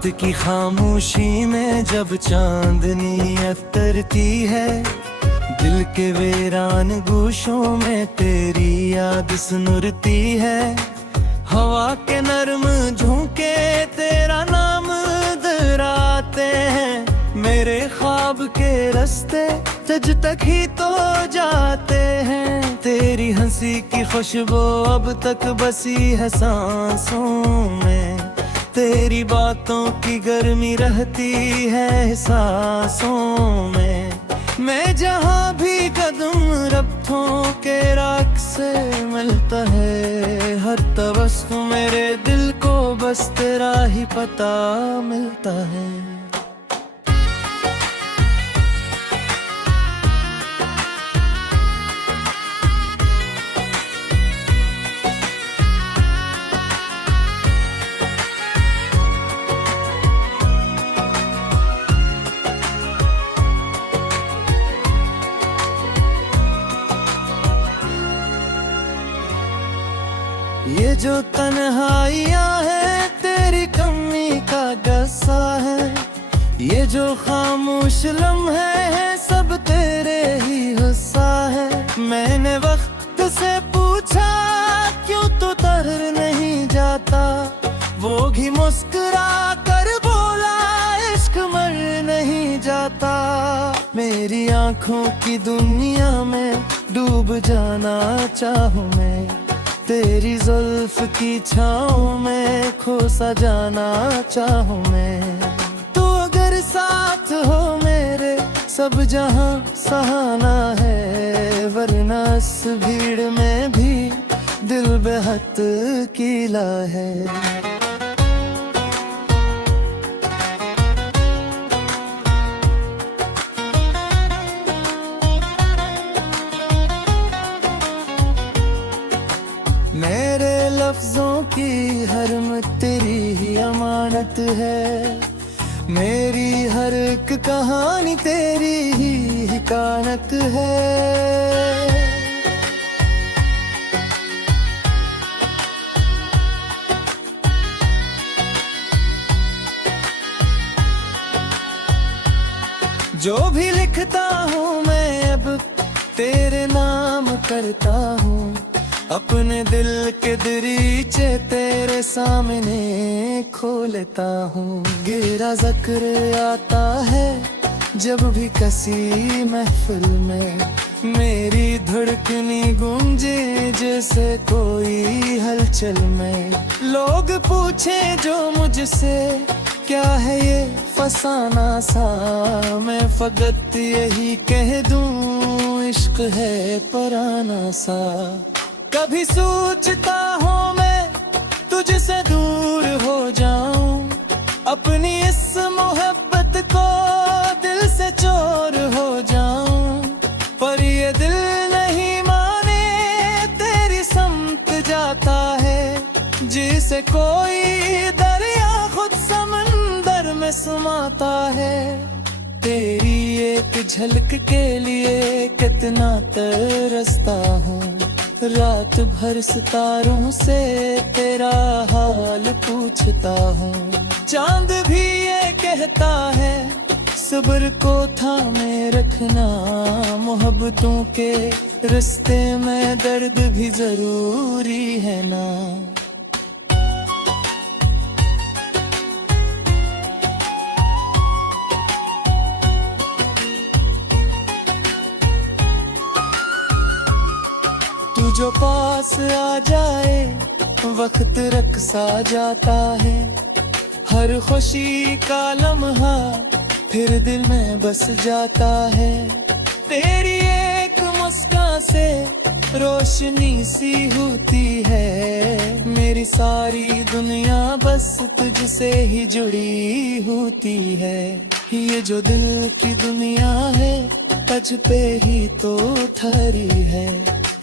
रात की खामोशी में जब चांदनी अतरती है, दिल के वीरान गोशों में तेरी याद सुनुरती है। हवा के नरम झोंके तेरा नाम दोहराते हैं, मेरे ख्वाब के रास्ते तुझ तक ही तो जाते हैं। तेरी हंसी की खुशबू अब तक बसी है सांसों में, तेरी बातों की गर्मी रहती है सांसों में। मैं जहाँ भी कदम रखूं के राख से मिलता है, हर तबस्सुम मेरे दिल को बस तेरा ही पता मिलता है। ये जो तन्हाइयाँ है तेरी कमी का गस्सा है, ये जो खामोश लम्हे हैं सब तेरे ही गुस्सा है। मैंने वक्त से पूछा क्यों तू तरह नहीं जाता, वो भी मुस्कुरा कर बोला इश्क मर नहीं जाता। मेरी आंखों की दुनिया में डूब जाना चाहूँ मैं, तेरी जुल्फ की छाँव में खो सा जाना चाहूँ मैं। तू अगर साथ हो मेरे सब जहाँ सहाना है, वरना इस भीड़ में भी दिल बेहद कीला है। मेरे लफ्जों की हर तेरी ही अमानत है, मेरी हर एक कहानी तेरी ही हिकायत है। जो भी लिखता हूँ मैं अब तेरे नाम करता हूँ, अपने दिल के दरीचे तेरे सामने खोलता हूँ। गिरा जिक्र आता है जब भी किसी महफिल में, मेरी धड़कनी गूंजे जैसे कोई हलचल में। लोग पूछे जो मुझसे क्या है ये फसाना सा, मैं फकत यही कह दूं इश्क है पराना सा। कभी सोचता हूँ मैं तुझसे दूर हो जाऊं, अपनी इस मोहब्बत को दिल से चोर हो जाऊं, पर ये दिल नहीं माने तेरी समत जाता है। जिसे कोई दरिया खुद समंदर में समाता है, तेरी एक झलक के लिए कितना तरसता हूँ। रात भर सितारों से तेरा हाल पूछता हूँ, चांद भी ये कहता है सब्र को थामे रखना। मोहब्बतों के रिश्ते में दर्द भी जरूरी है ना। तू जो पास आ जाए वक्त रख सा जाता है, हर खुशी का लम्हा फिर दिल में बस जाता है। तेरी एक मुस्कान से रोशनी सी होती है, मेरी सारी दुनिया बस तुझसे ही जुड़ी होती है। ये जो दिल की दुनिया है तुझ पे ही तो ठहरी है,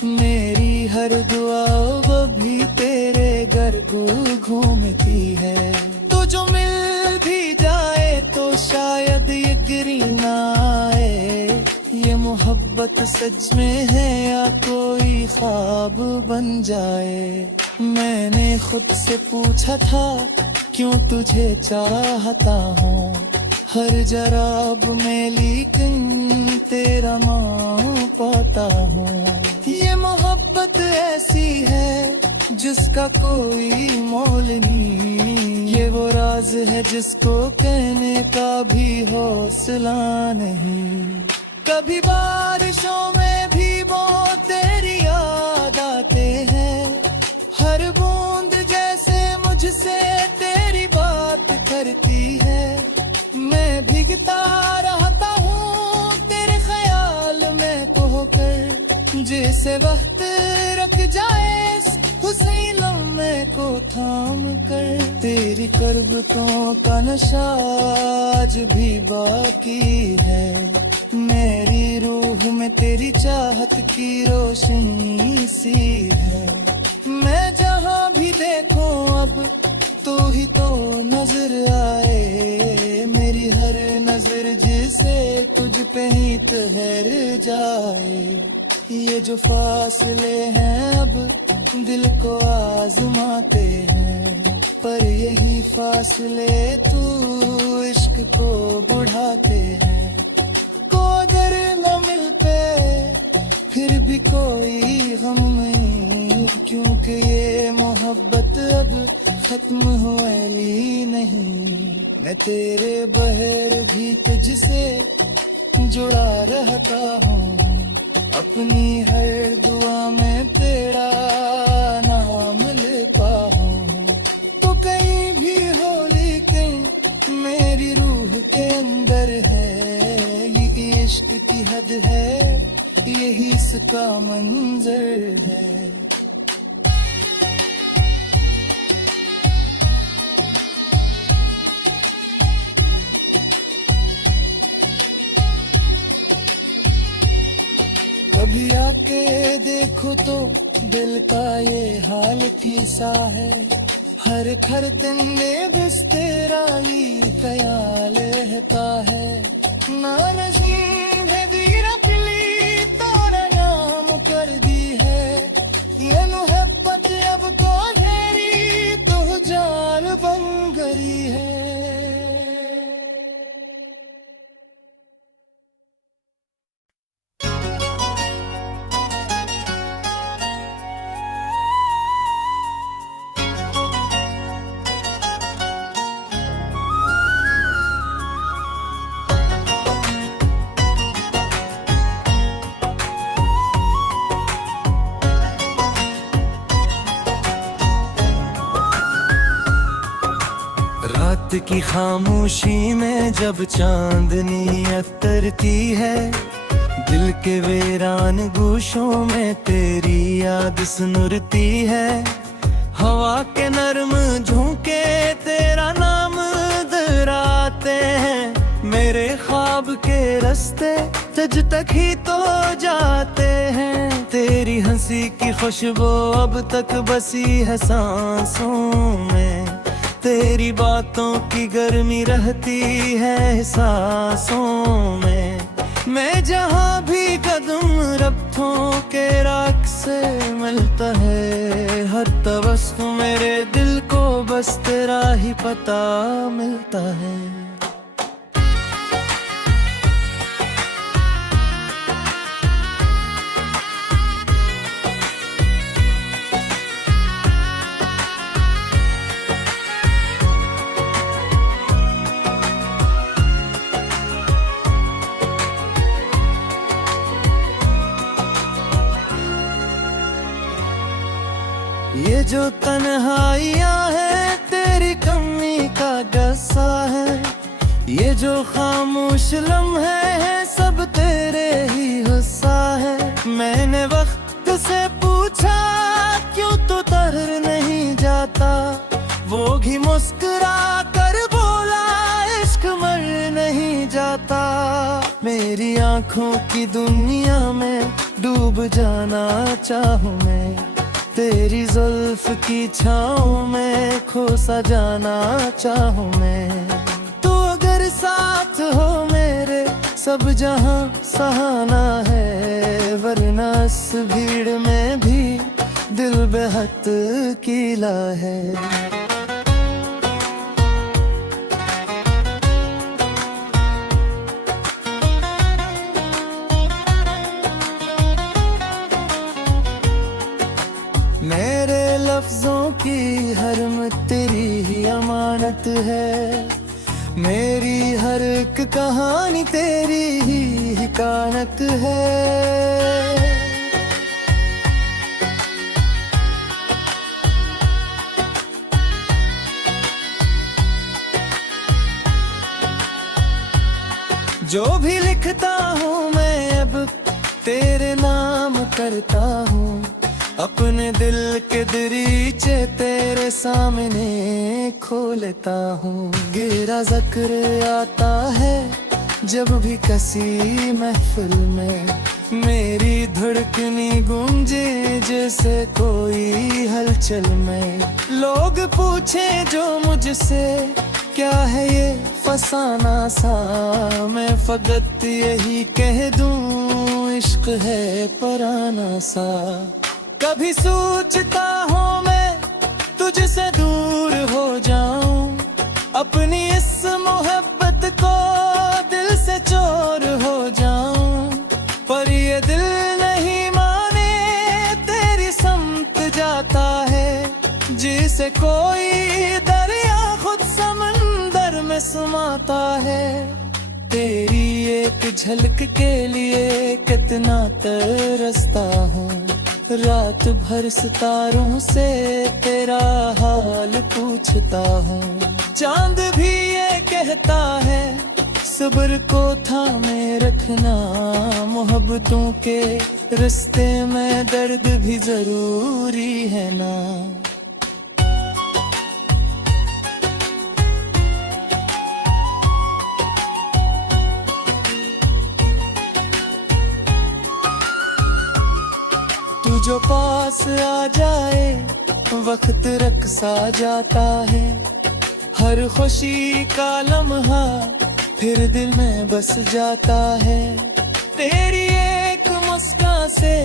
मेरी हर दुआ वो भी तेरे घर को घूमती है। तू जो मिल भी जाए तो शायद ये गिरी ना आए, ये मोहब्बत सच में है या कोई ख्वाब बन जाए। मैंने खुद से पूछा था क्यों तुझे चाहता हूँ हर जराब में, लेकिन तेरा नाम पाता हूँ। ये मोहब्बत ऐसी है जिसका कोई मोल नहीं, ये वो राज है जिसको कहने का भी हौसला नहीं। कभी बारिशों में भी वो तेरी याद आते हैं, हर बूंद जैसे मुझसे तेरी बात करती है। मैं भीगता रहता हूँ तेरे ख्याल में खोकर, जैसे वक्त रख जाए उसी लम्हे को थाम कर। तेरी करबतों का नशा आज भी बाकी है, मेरी रूह में तेरी चाहत की रोशनी सी है। मैं जहाँ भी देखूं अब तू ही तो नजर आए, मेरी हर नजर जिसे तुझ पे ही ठहर जाए। ये जो फासले हैं अब दिल को आजमाते हैं, पर यही फासले तू इश्क को बढ़ाते हैं। को अगर न मिल पे फिर भी कोई गम नहीं, क्योंकि ये मोहब्बत अब खत्म हुई नहीं। मैं तेरे बहर भी तुझसे जुड़ा रहता हूँ, अपनी हर दुआ में तेरा नाम लेता हूँ। तो कहीं भी हो लेकिन मेरी रूह के अंदर है, ये इश्क की हद है, यही इसका मंजर है। कभी आके देखो तो दिल का ये हाल कैसा है, हर हर दिन में बस तेरा ही ख्याल रहता है। ना नसीब है दीरा पिली तारा नाम कर दी है, ये मोहब्बत अब तो ढेरी तो जाल बन गई है। रात की खामोशी में जब चांदनी अतरती है, दिल के वीरान गोशों में तेरी याद सुनरती है। हवा के नरम झोंके तेरा नाम दोहराते हैं, मेरे ख्वाब के रास्ते तुझ तक ही तो जाते हैं। तेरी हंसी की खुशबू अब तक बसी है सांसों में, तेरी बातों की गर्मी रहती है सांसों में। मैं जहाँ भी कदम रखूं के राख से मिलता है, हर तबस्सुम मेरे दिल को बस तेरा ही पता मिलता है। ये जो तन्हाइयाँ है तेरी कमी का गस्सा है, ये जो खामोश लम्हे हैं सब तेरे ही गुस्सा है। मैंने वक्त से पूछा क्यों तो तर नहीं जाता, वो भी मुस्कुरा कर बोला इश्क मर नहीं जाता। मेरी आंखों की दुनिया में डूब जाना चाहूँ मैं, तेरी जुल्फ की छाँव में खो सा जाना चाहूँ मैं। तू अगर साथ हो मेरे सब जहां सहाना है, वरना इस भीड़ में भी दिल बेहद कीला है। लफ्जों की हर तेरी ही अमानत है। मेरी हर एक कहानी तेरी ही हिकायत है। जो भी लिखता हूँ मैं अब तेरे नाम करता हूँ। अपने दिल के दरीचे तेरे सामने खोलता हूँ। गिरा ज़िक्र आता है जब भी किसी महफिल में, मेरी धड़कनी गूंजे जैसे कोई हलचल में। लोग पूछे जो मुझसे क्या है ये फसाना सा, मैं फकत यही कह दूं इश्क है पराना सा। कभी सोचता हूँ मैं तुझसे दूर हो जाऊं, अपनी इस मोहब्बत को दिल से चोर हो जाऊं। पर ये दिल नहीं माने तेरी समत जाता है, जिसे कोई दरिया खुद समंदर में समाता है। तेरी एक झलक के लिए कितना तरसता हूँ, रात भर सितारों से तेरा हाल पूछता हूँ। चांद भी ये कहता है सब्र को थामे रखना, मोहब्बतों के रिश्ते में दर्द भी जरूरी है ना। तू जो पास आ जाए वक्त रक्सा जाता है। हर खुशी का लम्हा फिर दिल में बस जाता है। तेरी एक मुस्कान से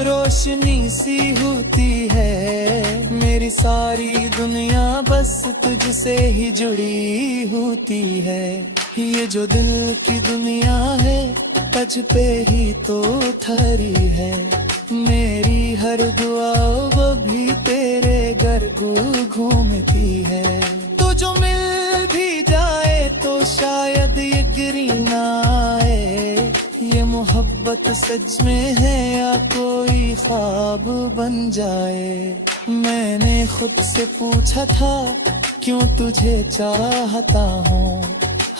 रोशनी सी होती है, मेरी सारी दुनिया बस तुझसे ही जुड़ी होती है। ये जो दिल की दुनिया है तुझ पे ही तो ठहरी है। मेरी हर दुआ वो भी तेरे घर को घूमती है। तो जो मिल भी जाए तो शायद ये गिरी ना आए, ये मोहब्बत सच में है या कोई ख्वाब बन जाए। मैंने खुद से पूछा था क्यों तुझे चाहता हूँ,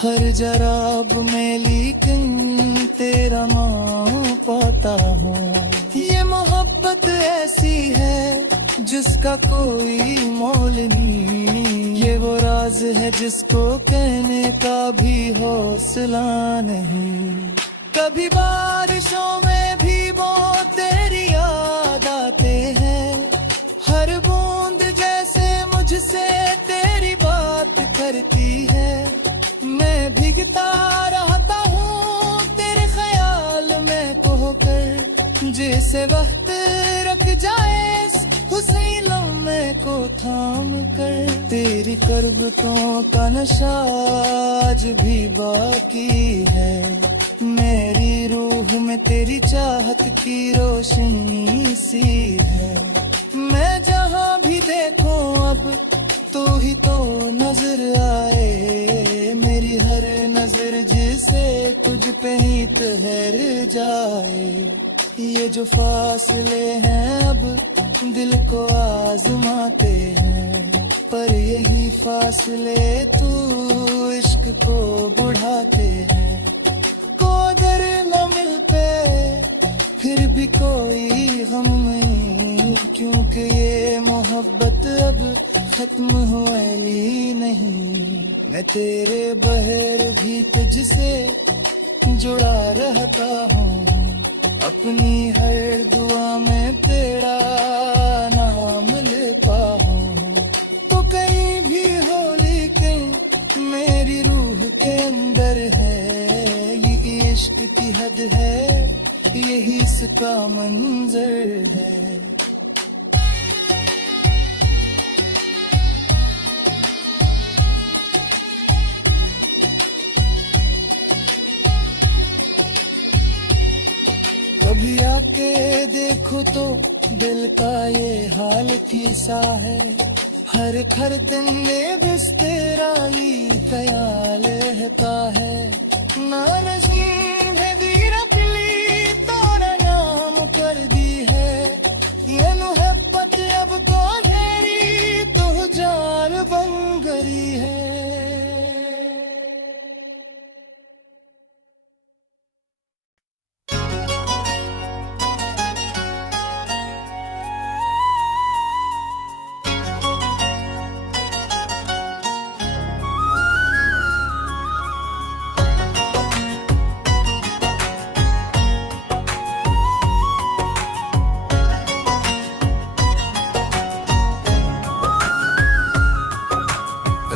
हर जराब में लेकिन तेरा नाम पाता हूँ। ये मोहब्बत ऐसी है जिसका कोई मोल नहीं, ये वो राज है जिसको कहने का भी हौसला नहीं। कभी बारिशों में भी वो तेरी याद आते हैं, हर बूंद जैसे मुझसे तेरी बात करती है। मैं भीगता रहता हूँ तेरे ख्याल में खोकर, जैसे वक्त रख जाए उसी लम्हे को थाम कर। तेरी करबतों का नशा आज भी बाकी है, मेरी रूह में तेरी चाहत की रोशनी सी है। मैं जहाँ भी देखूं अब तू ही तो नजर आए, मेरी हर नजर जिसे तुझ पे ही ठहर जाए। ये जो फासले हैं अब दिल को आजमाते हैं, पर यही फासले तू इश्क को बढ़ाते हैं। को अगर न मिल पे फिर भी कोई गम नहीं, क्योंकि ये मोहब्बत अब खत्म हुई नहीं। मैं तेरे बहर भी तुझसे जुड़ा रहता हूँ, अपनी हर दुआ में तेरा नाम लेता हूँ। तो कहीं भी हो लेकिन मेरी रूह के अंदर है, ये इश्क की हद है, यही इसका मंजर है। कभी आके देखो तो दिल का ये हाल किसा है, हर हर दिन में बस तेरा ही ख्याल रहता है। ना नसीब है दीरा पिली तारा नाम कर दी है, ये मुहब्बत अब तो ढेरी तो जाल बन गई है।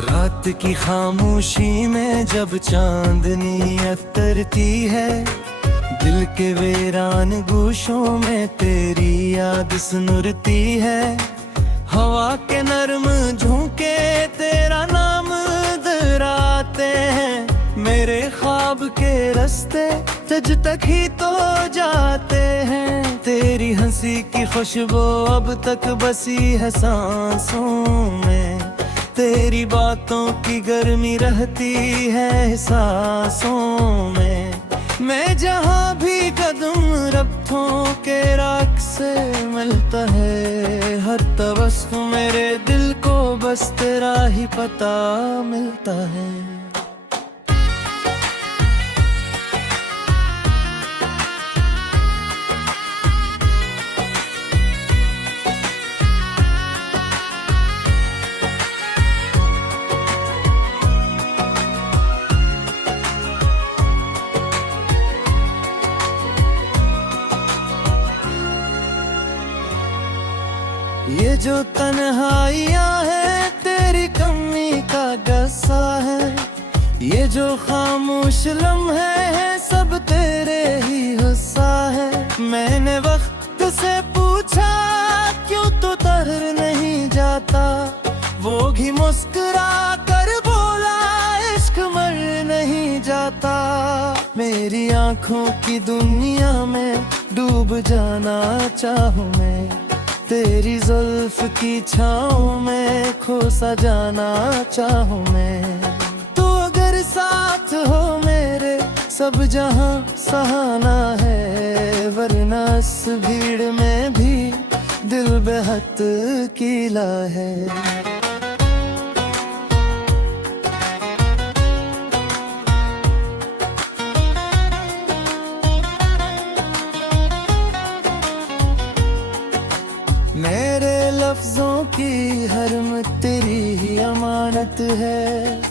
रात की खामोशी में जब चांदनी अतरती है, दिल के वीरान गोशों में तेरी याद सुनती है। हवा के नरम झोंके तेरा नाम दोहराते हैं, मेरे ख्वाब के रास्ते तुझ तक ही तो जाते हैं। तेरी हंसी की खुशबू अब तक बसी है सांसों में, तेरी बातों की गर्मी रहती है सांसों में। मैं जहाँ भी कदम रखूं के राख से मिलता है, हर तबस्सुम मेरे दिल को बस तेरा ही पता मिलता है। ये जो तन्हाइयाँ है तेरी कमी का गस्सा है, ये जो खामोश लम्हे हैं सब तेरे ही हिस्सा है। मैंने वक्त से पूछा क्यों तो तर नहीं जाता, वो भी मुस्कुरा कर बोला इश्क मर नहीं जाता। मेरी आंखों की दुनिया में डूब जाना चाहूँ मैं, तेरी जुल्फ की छाँव में खो सा जाना चाहूँ मैं। तू अगर साथ हो मेरे सब जहाँ सहाना है, वरना इस भीड़ में भी दिल बेहद कीला है। मेरे लफ्जों की हर तेरी ही अमानत है,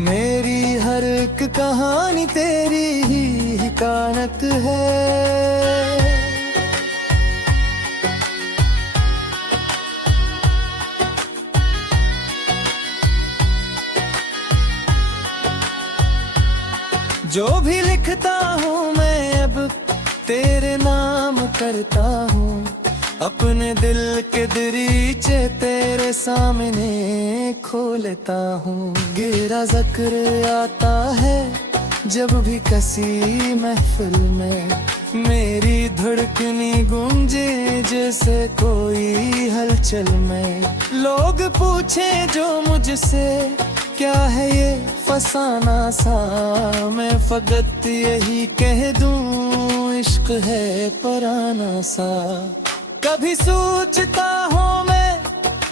मेरी हर एक कहानी तेरी ही हिकायत है। जो भी लिखता हूँ मैं अब तेरे नाम करता हूँ, अपने दिल के दरीचे तेरे सामने खोलता हूँ। गिरा जिक्र आता है जब भी किसी महफिल में, मेरी धड़कनी गूंजे जैसे कोई हलचल में। लोग पूछे जो मुझसे क्या है ये फसाना सा, मैं फकत यही कह दूं इश्क है पराना सा। कभी सोचता हूँ मैं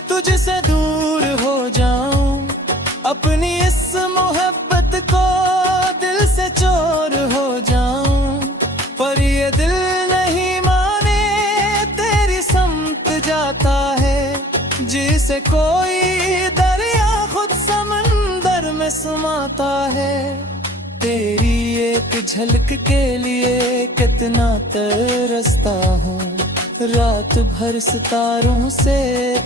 तुझसे दूर हो जाऊं, अपनी इस मोहब्बत को दिल से चोर हो जाऊं, पर ये दिल नहीं माने तेरी समत जाता है। जिसे कोई दरिया खुद समंदर में समाता है, तेरी एक झलक के लिए कितना तरसता हूँ। रात भर सितारों से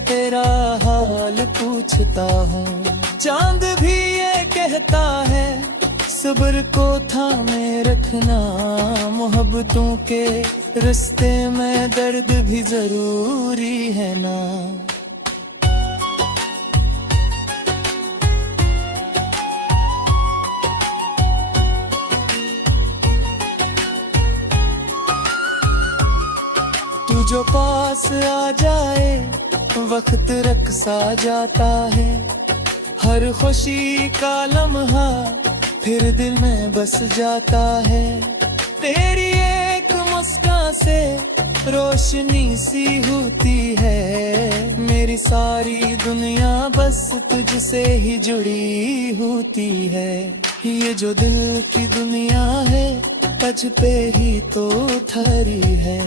तेरा हाल पूछता हूँ, चांद भी ये कहता है सब्र को थामे रखना। मोहब्बतों के रिश्ते में दर्द भी जरूरी है ना। जो पास आ जाए वक्त रक्सा जाता है, हर खुशी का लम्हा फिर दिल में बस जाता है। तेरी एक मुस्कान से रोशनी सी होती है, मेरी सारी दुनिया बस तुझसे ही जुड़ी होती है। ये जो दिल की दुनिया है तुझ पे ही तो ठहरी है,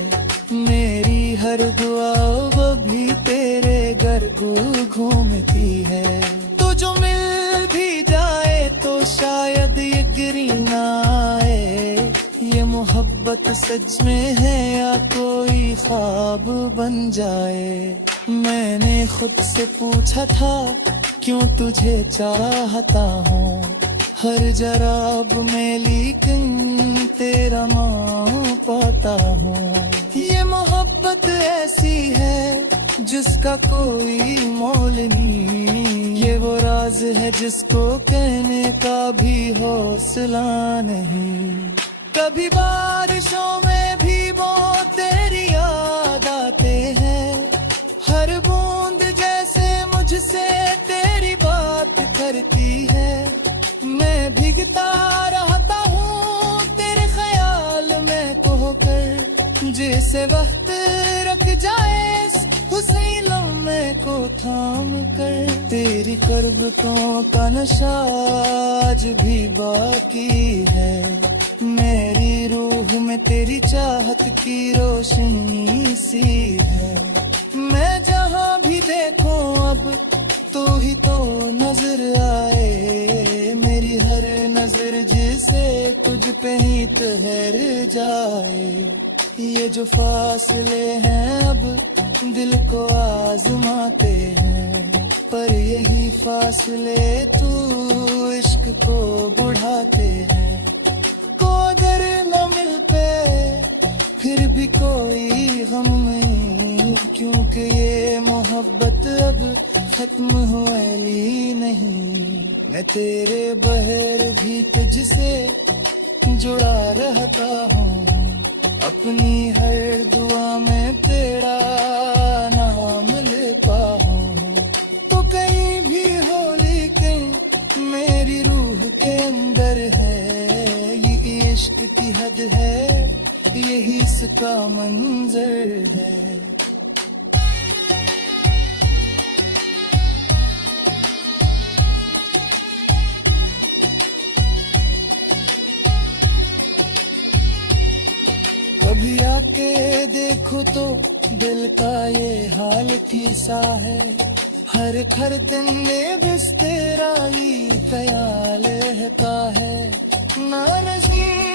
मेरी हर दुआ वो भी तेरे घर को घूमती है। तू जो मिल भी जाए तो शायद ये गिरी ना आए, ये मोहब्बत सच में है या कोई ख्वाब बन जाए। मैंने खुद से पूछा था क्यों तुझे चाहता हूँ, हर जराब में लेकिन तेरा नाम पाता हूँ। ये मोहब्बत ऐसी है जिसका कोई मोल नहीं, ये वो राज है जिसको कहने का भी हौसला नहीं। कभी बारिशों में भी वो तेरी याद आते हैं, हर बूंद जैसे मुझसे तेरी बात करती है। मैं भीगता रहता हूँ तेरे ख्याल में खोकर, जैसे वक्त रख जाए उसी लम्हे को थाम कर। तेरी करबतों का नशा आज भी बाकी है, मेरी रूह में तेरी चाहत की रोशनी सी है। मैं जहाँ भी देखूं अब तू ही तो नजर आए, मेरी हर नजर जिसे तुझ पे ही ठहर जाए। ये जो फासले हैं अब दिल को आजमाते हैं, पर यही फासले तू इश्क को बढ़ाते हैं। को अगर न मिल पे फिर भी कोई गम नहीं, क्योंकि ये मोहब्बत अब खत्म हुई नहीं। मैं तेरे बहर भी तुझसे जुड़ा रहता हूँ, अपनी हर दुआ में तेरा नाम लेता हूँ। तो कहीं भी हो लेकिन मेरी रूह के अंदर है, ये इश्क की हद है, यही इसका मंजर है। कभी आके देखो तो दिल का ये हाल कैसा है, हर दिन में बस तेरा ही ख्याल रहता है। ना नसीब